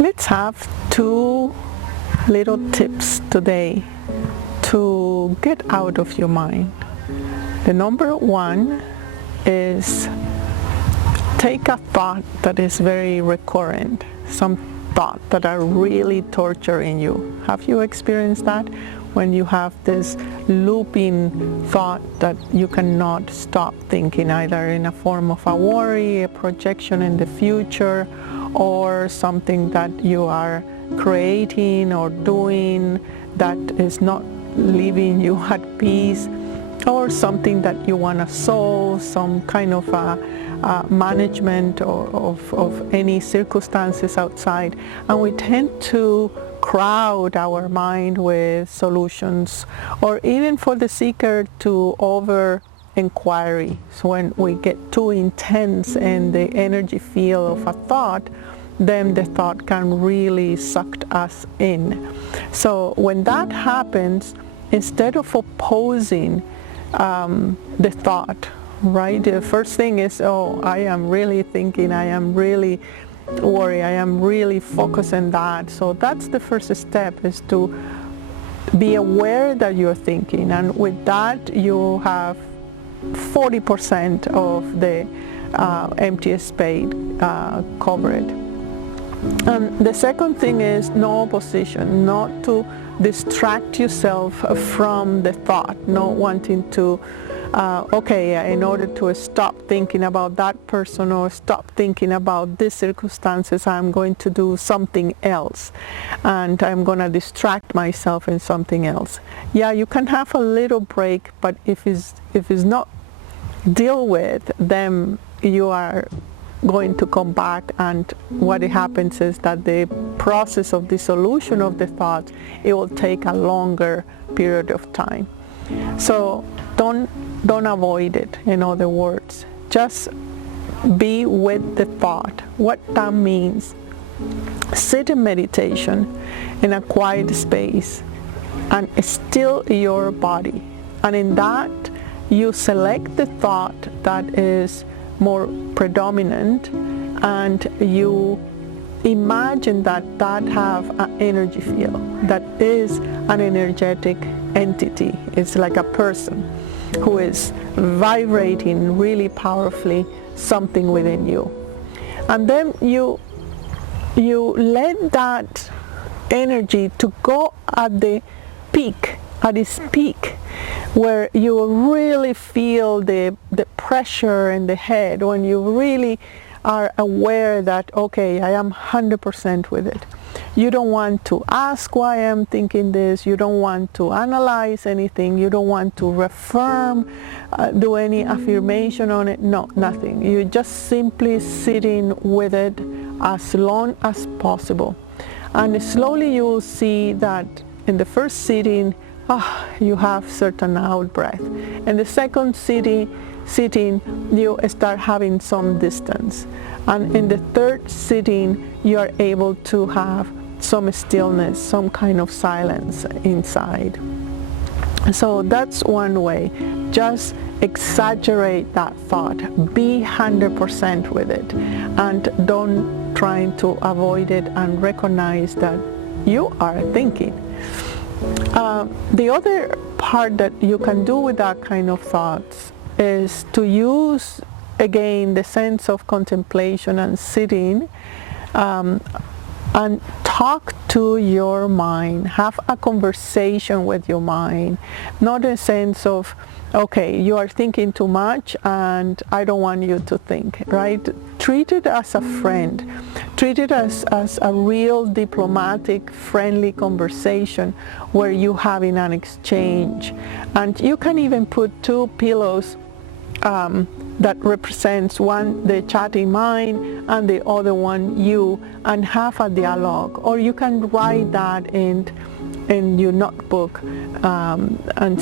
Let's have two little tips today to get out of your mind. The number one is take a thought that is very recurrent, some thought that are really torturing you. Have you experienced that? When you have this looping thought that you cannot stop thinking, either in a form of a worry, a projection in the future, or something that you are creating or doing that is not leaving you at peace, or something that you want to solve, some kind of management of any circumstances outside. And we tend to crowd our mind with solutions, or even for the seeker to over inquiry. So when we get too intense in the energy field of a thought, then the thought can really suck us in. So when that happens, instead of opposing the thought, right, the first thing is, oh, I am really thinking, I am really worried, I am really focused on that. So that's the first step, is to be aware that you're thinking, and with that you have 40% of the empty space covered. And the second thing is no opposition, not to distract yourself from the thought, not wanting to, in order to stop thinking about that person or stop thinking about these circumstances, I'm going to do something else, and I'm going to distract myself in something else. Yeah, you can have a little break, but if it's not dealt with, then you are going to come back, and what happens is that the process of dissolution of the thoughts, it will take a longer period of time. So don't avoid it. In other words, just be with the thought. What that means: sit in meditation in a quiet space and still your body, and in that you select the thought that is more predominant, and you imagine that have an energy field, that is an energetic entity. It's like a person who is vibrating really powerfully something within you. And then you let that energy to go at the peak, at its peak, where you really feel the pressure in the head, when you really are aware that, okay, I am 100% with it. You don't want to ask why I'm thinking this, you don't want to analyze anything, you don't want to reaffirm, do any affirmation on it, no, nothing. You're just simply sitting with it as long as possible. And slowly you will see that in the first sitting, you have certain out breath. In the second sitting, you start having some distance. And in the third sitting, you are able to have some stillness, some kind of silence inside. So that's one way. Just exaggerate that thought. Be 100% with it. And don't try to avoid it, and recognize that you are thinking. The other part that you can do with that kind of thoughts is to use again the sense of contemplation and sitting, and talk to your mind. Have a conversation with your mind, not a sense of, okay, you are thinking too much and I don't want you to think, right? Treat it as a friend. Treat it as a real diplomatic, friendly conversation where you're having an exchange. And you can even put two pillows that represents one the chatting mind and the other one you, and have a dialogue. Or you can write that in your notebook, and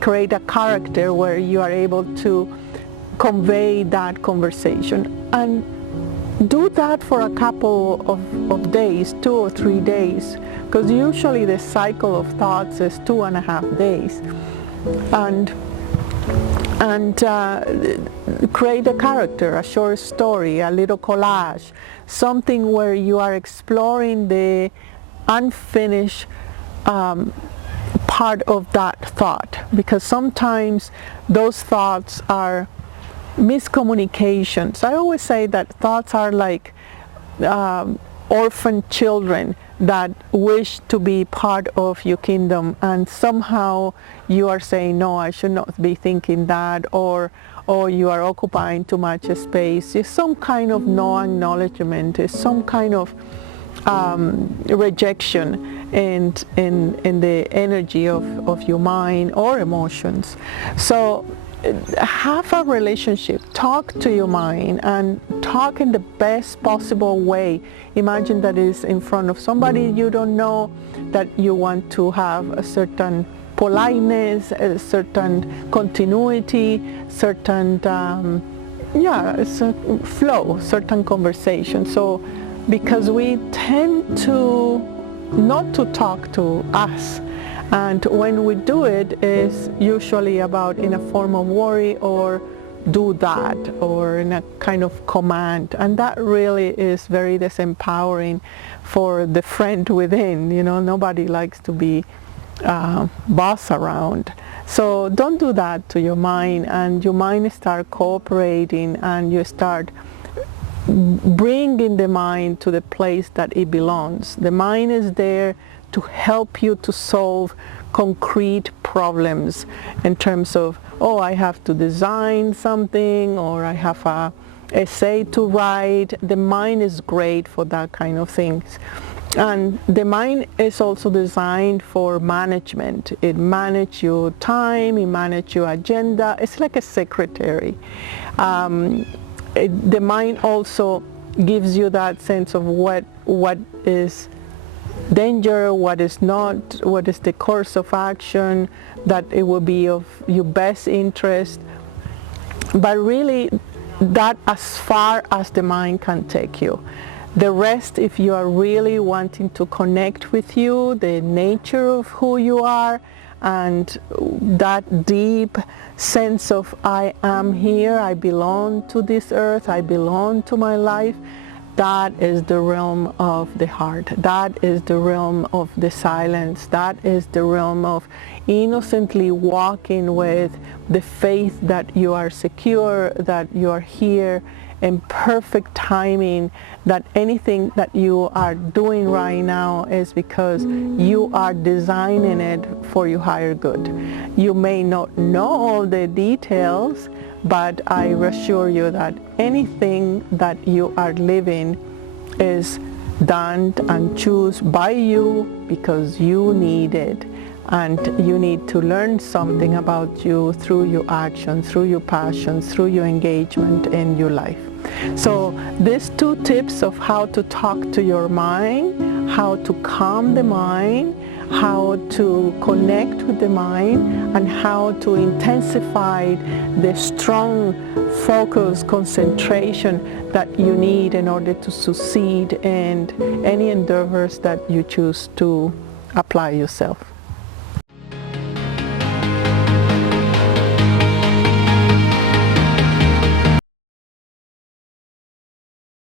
create a character where you are able to convey that conversation. And do that for a couple of days, 2 or 3 days, because usually the cycle of thoughts is 2.5 days. And and create a character, a short story, a little collage, something where you are exploring the unfinished part of that thought, because sometimes those thoughts are miscommunications. I always say that thoughts are like orphan children that wish to be part of your kingdom, and somehow you are saying, no, I should not be thinking that, or you are occupying too much space. It's some kind of no acknowledgement, it's some kind of rejection in the energy of your mind or emotions. So have a relationship, talk to your mind, and talk in the best possible way. Imagine that is in front of somebody you don't know, that you want to have a certain politeness, a certain continuity, certain flow, certain conversation. So because we tend to not to talk to us, and when we do it, is usually about in a form of worry or do that, or in a kind of command, and that really is very disempowering for the friend within. You know, nobody likes to be boss around. So don't do that to your mind, and your mind start cooperating, and you start bringing the mind to the place that it belongs. The mind is there to help you to solve concrete problems in terms of, oh, I have to design something, or I have a essay to write. The mind is great for that kind of things. And the mind is also designed for management. It manages your time, it manages your agenda. It's like a secretary. The mind also gives you that sense of what is danger, what is not, what is the course of action, that it will be of your best interest. But really, that as far as the mind can take you. The rest, if you are really wanting to connect with you, the nature of who you are, and that deep sense of I am here, I belong to this earth, I belong to my life, that is the realm of the heart. That is the realm of the silence. That is the realm of innocently walking with the faith that you are secure, that you are here in perfect timing, that anything that you are doing right now is because you are designing it for your higher good. You may not know all the details, but I assure you that anything that you are living is done and chosen by you because you need it, and you need to learn something about you through your actions, through your passions, through your engagement in your life. So these 2 tips of how to talk to your mind, how to calm the mind, how to connect with the mind, and how to intensify the strong focus, concentration that you need in order to succeed in any endeavors that you choose to apply yourself.